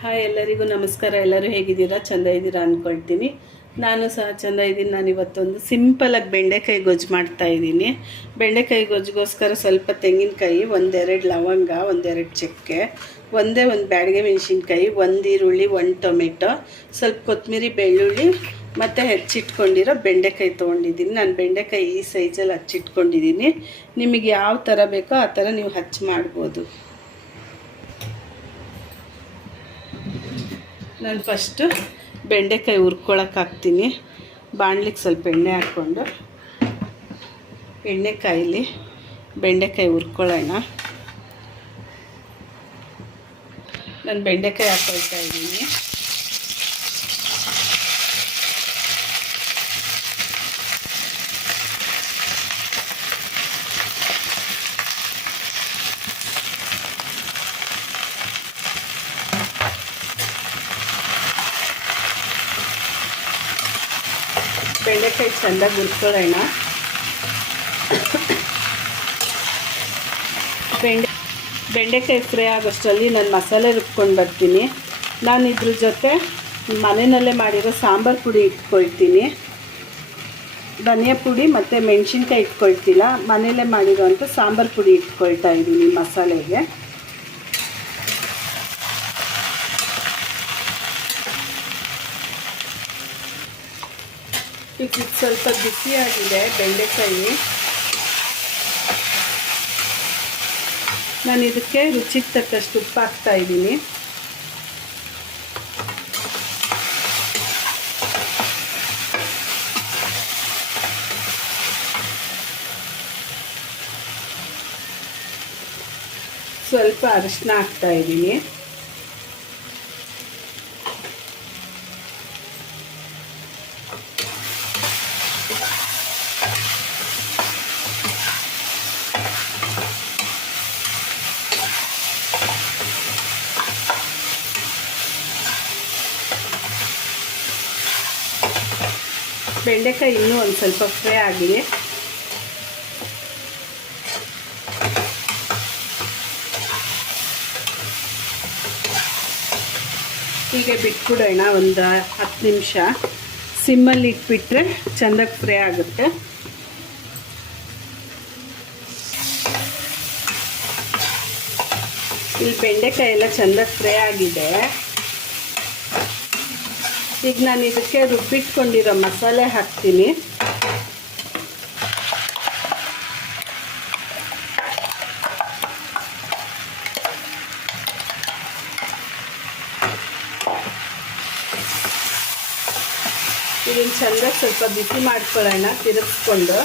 Hi ಎಲ್ಲರಿಗೂ ನಮಸ್ಕಾರ. ಎಲ್ಲರೂ ಹೇಗಿದ್ದೀರಾ? ಚೆಂದ ಇದ್ದೀರಾ ಅಂದ್ಕೊಳ್ತೀನಿ ನಾನು ಸಹ ಚೆಂದ ಇದ್ದೀನಿ. ನಾನು ಇವತ್ತೊಂದು ಸಿಂಪಲಾಗಿ ಬೆಂಡೆಕಾಯಿ ಗೊಜ್ಜು ಮಾಡ್ತಾ ಇದ್ದೀನಿ. ಬೆಂಡೆಕಾಯಿ ಗೊಜ್ಜಿಗೋಸ್ಕರ ಸ್ವಲ್ಪ ತೆಂಗಿನಕಾಯಿ, ಒಂದೆರಡು ಲವಂಗ, ಒಂದೆರಡು ಚಕ್ಕೆ, ಒಂದೇ ಒಂದು ಬ್ಯಾಡಿಗೆ ಮೆಣಸಿನ್ಕಾಯಿ, ಒಂದು ಈರುಳ್ಳಿ, ಒಂದು ಟೊಮೆಟೊ, ಸ್ವಲ್ಪ ಕೊತ್ತಂಬರಿ ಬೆಳ್ಳುಳ್ಳಿ ಮತ್ತು ಹೆಚ್ಚಿಟ್ಕೊಂಡಿರೋ ಬೆಂಡೆಕಾಯಿ ತೊಗೊಂಡಿದ್ದೀನಿ. ನಾನು ಬೆಂಡೆಕಾಯಿ ಈ ಸೈಜಲ್ಲಿ ಹಚ್ಚಿಟ್ಕೊಂಡಿದ್ದೀನಿ. ನಿಮಗೆ ಯಾವ ಥರ ಬೇಕೋ ಆ ಥರ ನೀವು ಹಚ್ಚಿ ಮಾಡ್ಬೋದು. ನಾನು ಫಸ್ಟು ಬೆಂಡೆಕಾಯಿ ಹುರ್ಕೊಳಕ್ಕೆ ಹಾಕ್ತೀನಿ. ಬಾಣ್ಲಿಗೆ ಸ್ವಲ್ಪ ಎಣ್ಣೆ ಹಾಕ್ಕೊಂಡು ಎಣ್ಣೆ ಕಾಯಿಲಿ ಬೆಂಡೆಕಾಯಿ ಹುರ್ಕೊಳ್ಳೋಣ. ನಾನು ಬೆಂಡೆಕಾಯಿ ಹಾಕೊಳ್ತಾ ಇದ್ದೀನಿ. ಬೆಂಡೆಕಾಯಿ ಚೆಂದಾಗಿ ಗುರ್ಕೊಳ್ಳೋಣ. ಬೆಂಡೆ ಬೆಂಡೆಕಾಯಿ ಫ್ರೈ ಆಗೋಷ್ಟರಲ್ಲಿ ನಾನು ಮಸಾಲೆ ರುಬ್ಕೊಂಡು ಬರ್ತೀನಿ. ನಾನು ಇದ್ರ ಜೊತೆ ಮನೆಯಲ್ಲೇ ಮಾಡಿರೋ ಸಾಂಬಾರು ಪುಡಿ ಇಟ್ಕೊಳ್ತೀನಿ. ಧನಿಯಾ ಪುಡಿ ಮತ್ತು ಮೆಣಸಿನ್ಕಾಯಿ ಇಟ್ಕೊಳ್ತಿಲ್ಲ ಮನೆಯಲ್ಲೇ ಮಾಡಿರೋಂಥ ಸಾಂಬಾರು ಪುಡಿ ಇಟ್ಕೊಳ್ತಾ ಇದ್ದೀನಿ ಮಸಾಲೆಗೆ. ಇದು ಸ್ವಲ್ಪ ಬಿಸಿಯಾಗಿದೆ ಬೆಂಡೆಕಾಯಿ. ನಾನು ಇದಕ್ಕೆ ರುಚಿಗೆ ತಕ್ಕಷ್ಟು ಉಪ್ಪು ಹಾಕ್ತಾ ಇದ್ದೀನಿ. ಸ್ವಲ್ಪ ಅರಿಶಿನ ಹಾಕ್ತಾ ಇದ್ದೀನಿ. ಬೆಂಡೆಕಾಯಿ ಇನ್ನೂ ಒಂದು ಸ್ವಲ್ಪ ಫ್ರೈ ಆಗಿದೆ. ಹೀಗೆ ಬಿಟ್ಬಿಡೋಣ ಒಂದು ಹತ್ತು ನಿಮಿಷ. ಸಿಮ್ಮಲ್ಲಿ ಇಟ್ಬಿಟ್ರೆ ಚೆಂದಾಗಿ ಫ್ರೈ ಆಗುತ್ತೆ. ಇಲ್ಲಿ ಬೆಂಡೆಕಾಯಿ ಎಲ್ಲ ಚೆಂದಾಗಿ ಫ್ರೈ ಆಗಿದೆ. ಈಗ ನಾನು ಇದಕ್ಕೆ ರುಬ್ಬಿಟ್ಕೊಂಡಿರೋ ಮಸಾಲೆ ಹಾಕ್ತೀನಿ. ಇದನ್ನು ಚೆಂದ ಸ್ವಲ್ಪ ಬಿಸಿ ಮಾಡ್ಕೊಳ್ಳೋಣ ತಿರುಗಿಸ್ಕೊಂಡು.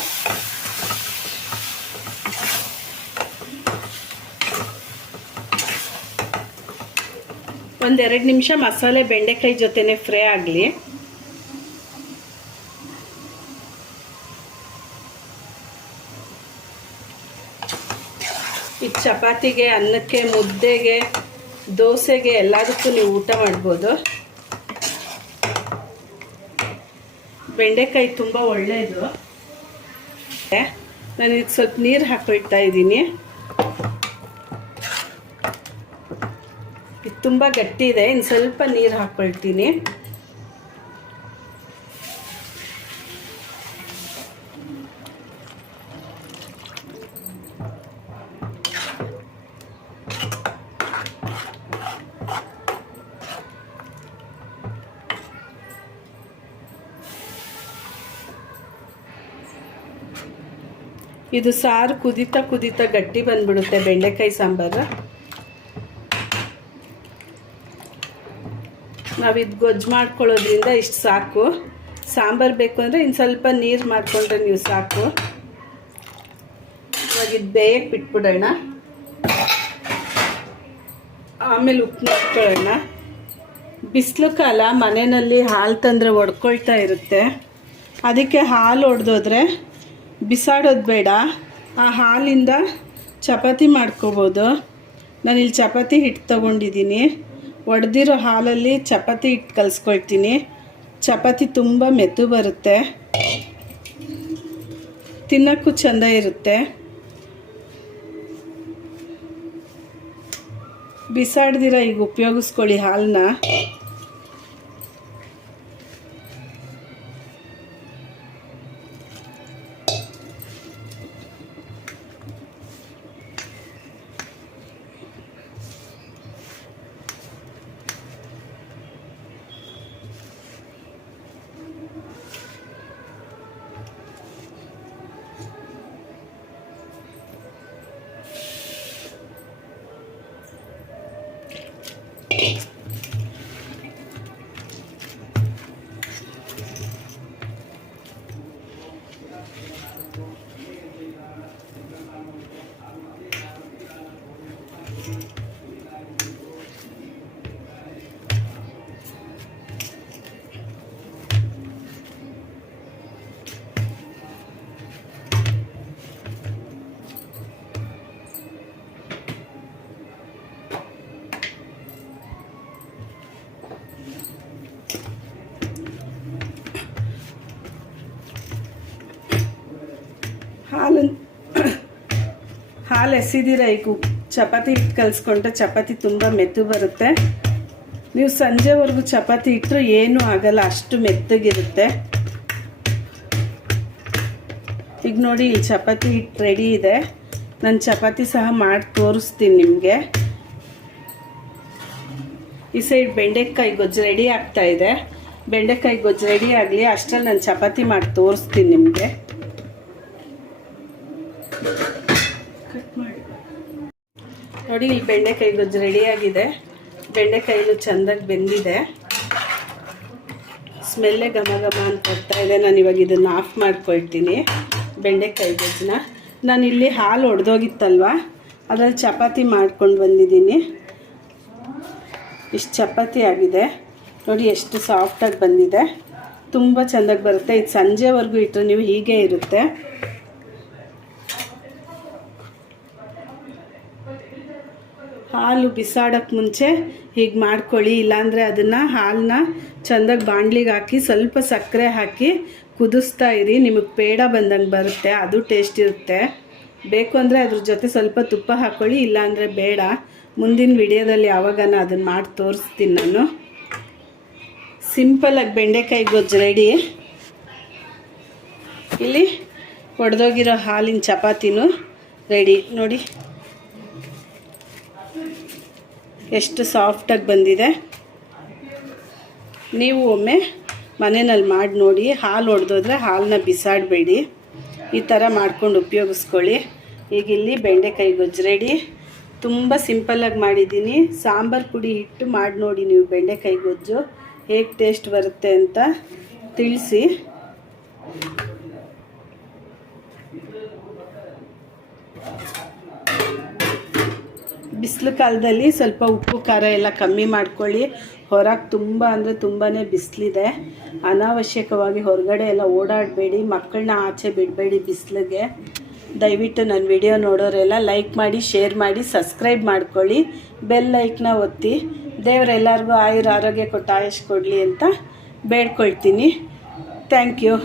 ಒಂದೆರಡು ನಿಮಿಷ ಮಸಾಲೆ ಬೆಂಡೆಕಾಯಿ ಜೊತೆನೆ ಫ್ರೈ ಆಗಲಿ. ಈ ಚಪಾತಿಗೆ, ಅನ್ನಕ್ಕೆ, ಮುದ್ದೆಗೆ, ದೋಸೆಗೆ ಎಲ್ಲದಕ್ಕೂ ನೀವು ಊಟ ಮಾಡ್ಬೋದು. ಬೆಂಡೆಕಾಯಿ ತುಂಬ ಒಳ್ಳೆಯದು. ನಾನು ಇದಕ್ಕೆ ಸ್ವಲ್ಪ ನೀರು ಹಾಕಿಬಿಡ್ತಾ ಇದ್ದೀನಿ ಇದು ತುಂಬ ಗಟ್ಟಿ ಇದೆ ಇನ್ನು ಸ್ವಲ್ಪ ನೀರು ಹಾಕ್ಕೊಳ್ತೀನಿ ಇದು ಸಾರು ಕುದಿತಾ ಕುದಿತಾ ಗಟ್ಟಿ ಬಂದ್ಬಿಡುತ್ತೆ. ಬೆಂಡೆಕಾಯಿ ಸಾಂಬಾರು. ನಾವು ಗೊಜ್ಜು ಮಾಡ್ಕೊಳ್ಳೋದ್ರಿಂದ ಇಷ್ಟು ಸಾಕು. ಸಾಂಬಾರು ಬೇಕು ಅಂದರೆ ಇನ್ನು ಸ್ವಲ್ಪ ನೀರು ಮಾಡಿಕೊಂಡ್ರೆ ನೀವು ಸಾಕು. ಇವಾಗ ಇದು ಬೇಯಕ್ಕೆ ಬಿಟ್ಬಿಡೋಣ. ಆಮೇಲೆ ಉಪ್ಪು ಮಾಡ್ಕೊಳ್ಳೋಣ. ಬಿಸಿಲು ಕಾಲ ಮನೆಯಲ್ಲಿ ಹಾಲು ತಂದರೆ ಒಡ್ಕೊಳ್ತಾ ಇರುತ್ತೆ. ಅದಕ್ಕೆ ಹಾಲು ಒಡೆದೋದ್ರೆ ಬಿಸಾಡೋದು ಬೇಡ. ಆ ಹಾಲಿಂದ ಚಪಾತಿ ಮಾಡ್ಕೋಬೋದು. ನಾನಿಲ್ಲಿ ಚಪಾತಿ ಹಿಟ್ಟು ತೊಗೊಂಡಿದ್ದೀನಿ. ಒಡೆದಿರೋ ಹಾಲಲ್ಲಿ ಚಪಾತಿ ಇಟ್ಟು ಕಲಿಸ್ಕೊಳ್ತೀನಿ. ಚಪಾತಿ ತುಂಬ ಮೆತ್ತು ಬರುತ್ತೆ. ತಿನ್ನೋಕ್ಕೂ ಚೆಂದ ಇರುತ್ತೆ. ಬಿಸಾಡ್ದಿರ, ಈಗ ಉಪಯೋಗಿಸ್ಕೊಳ್ಳಿ ಹಾಲನ್ನ. ಹಾಲು ಹಾಲು ಎಸಿದಿರ ಈಗ ಉಪ್- ಚಪಾತಿ ಹಿಟ್ಟು ಕಲಿಸ್ಕೊಂಡ್ರೆ ಚಪಾತಿ ತುಂಬ ಮೆತ್ತು ಬರುತ್ತೆ. ನೀವು ಸಂಜೆವರೆಗೂ ಚಪಾತಿ ಇಟ್ಟರು ಏನೂ ಆಗಲ್ಲ, ಅಷ್ಟು ಮೆತ್ತಗಿರುತ್ತೆ. ಈಗ ನೋಡಿ, ಇಲ್ಲಿ ಚಪಾತಿ ಹಿಟ್ಟು ರೆಡಿ ಇದೆ. ನಾನು ಚಪಾತಿ ಸಹ ಮಾಡಿ ತೋರಿಸ್ತೀನಿ ನಿಮಗೆ. ಈ ಸೈಡ್ ಬೆಂಡೆಕಾಯಿ ಗೊಜ್ಜು ರೆಡಿ ಆಗ್ತಾ ಇದೆ. ಬೆಂಡೆಕಾಯಿ ಗೊಜ್ಜು ರೆಡಿ ಆಗಲಿ, ಅಷ್ಟರಲ್ಲಿ ನಾನು ಚಪಾತಿ ಮಾಡಿ ತೋರಿಸ್ತೀನಿ ನಿಮಗೆ ಕಟ್ ಮಾಡಿ ನೋಡಿ ಇಲ್ಲಿ ಬೆಂಡೆಕಾಯಿ ಗೊಜ್ಜು ರೆಡಿಯಾಗಿದೆ ಬೆಂಡೆಕಾಯಿನೂ ಚೆಂದಾಗಿ ಬೆಂದಿದೆ. ಸ್ಮೆಲ್ಲೇ ಘಮ ಘಮ ಅಂತ ಬರ್ತಾ ಇದೆ. ನಾನು ಇವಾಗ ಇದನ್ನು ಆಫ್ ಮಾಡ್ಕೊಳ್ತೀನಿ, ಬೆಂಡೆಕಾಯಿ ಗೊಜ್ಜನ್ನ. ನಾನು ಇಲ್ಲಿ ಹಾಲು ಒಡೆದೋಗಿತ್ತಲ್ವ? ಅದರಲ್ಲಿ ಚಪಾತಿ ಮಾಡ್ಕೊಂಡು ಬಂದಿದ್ದೀನಿ. ಇಷ್ಟು ಚಪಾತಿ ಆಗಿದೆ. ನೋಡಿ, ಎಷ್ಟು ಸಾಫ್ಟಾಗಿ ಬಂದಿದೆ. ತುಂಬ ಚೆಂದಾಗಿ ಬರುತ್ತೆ. ಇದು ಸಂಜೆವರೆಗೂ ಇಟ್ಟರೆ ನೀವು ಹೀಗೆ ಇರುತ್ತೆ. ಹಾಲು ಬಿಸಾಡೋಕ್ಕೆ ಮುಂಚೆ ಹೀಗೆ ಮಾಡ್ಕೊಳ್ಳಿ, ಇಲ್ಲಾಂದರೆ ಅದನ್ನು ಹಾಲನ್ನ ಚೆಂದಾಗಿ ಬಾಣಲಿಗೆ ಹಾಕಿ ಸ್ವಲ್ಪ ಸಕ್ಕರೆ ಹಾಕಿ ಕುದಿಸ್ತಾ ಇರಿ. ನಿಮಗೆ ಪೇಡ ಬಂದಂಗೆ ಬರುತ್ತೆ, ಅದು ಟೇಸ್ಟ್ ಇರುತ್ತೆ. ಬೇಕು ಅಂದರೆ ಅದ್ರ ಜೊತೆ ಸ್ವಲ್ಪ ತುಪ್ಪ ಹಾಕ್ಕೊಳ್ಳಿ ಇಲ್ಲಾಂದರೆ ಬೇಡ. ಮುಂದಿನ ವಿಡಿಯೋದಲ್ಲಿ ಯಾವಾಗನ ಅದನ್ನು ಮಾಡಿ ತೋರಿಸ್ತೀನಿ ನಾನು. ಸಿಂಪಲಾಗಿ ಬೆಂಡೆಕಾಯಿ ಗೊಜ್ಜು ರೆಡಿ ಇಲ್ಲಿ ಒಡೆದೋಗಿರೋ ಹಾಲಿನ ಚಪಾತಿನೂ ರೆಡಿ ನೋಡಿ. ಎಷ್ಟು ಸಾಫ್ಟಾಗಿ ಬಂದಿದೆ. ನೀವು ಒಮ್ಮೆ ಮನೆಯಲ್ಲಿ ಮಾಡಿ ನೋಡಿ, ಹಾಲು ಹೊಡೆದೋದ್ರೆ ಹಾಲನ್ನ ಬಿಸಾಡಬೇಡಿ. ಈ ಥರ ಮಾಡ್ಕೊಂಡು ಉಪಯೋಗಿಸ್ಕೊಳ್ಳಿ. ಈಗ ಇಲ್ಲಿ ಬೆಂಡೆಕಾಯಿ ಗೊಜ್ಜು ರೆಡಿ ತುಂಬ ಸಿಂಪಲ್ಲಾಗಿ ಮಾಡಿದ್ದೀನಿ. ಸಾಂಬಾರು ಪುಡಿ ಇಟ್ಟು ಮಾಡಿ ನೋಡಿ ನೀವು ಬೆಂಡೆಕಾಯಿ ಗೊಜ್ಜು ಹೇಗೆ ಟೇಸ್ಟ್ ಬರುತ್ತೆ ಅಂತ ತಿಳಿಸಿ. ಬಿಸಿಲು ಕಾಲದಲ್ಲಿ ಸ್ವಲ್ಪ ಉಪ್ಪು, ಖಾರ ಎಲ್ಲ ಕಮ್ಮಿ ಮಾಡ್ಕೊಳ್ಳಿ. ಹೊರಗೆ ತುಂಬ ಅಂದರೆ ತುಂಬಾ ಬಿಸಿಲಿದೆ. ಅನಾವಶ್ಯಕವಾಗಿ ಹೊರಗಡೆ ಎಲ್ಲ ಓಡಾಡಬೇಡಿ. ಮಕ್ಕಳನ್ನ ಆಚೆ ಬಿಡಬೇಡಿ ಬಿಸಿಲಿಗೆ. ದಯವಿಟ್ಟು ನನ್ನ ವಿಡಿಯೋ ನೋಡೋರೆಲ್ಲ ಲೈಕ್ ಮಾಡಿ, ಶೇರ್ ಮಾಡಿ, ಸಬ್ಸ್ಕ್ರೈಬ್ ಮಾಡ್ಕೊಳ್ಳಿ. ಬೆಲ್ ಲೈಕ್ನ ಒತ್ತಿ. ದೇವರೆಲ್ಲರಿಗೂ ಆಯುರ ಆರೋಗ್ಯ ಕೊಟ್ಟು ಆಯುಷ್ ಕೊಡಲಿ ಅಂತ ಬೇಡ್ಕೊಳ್ತೀನಿ. Thank you.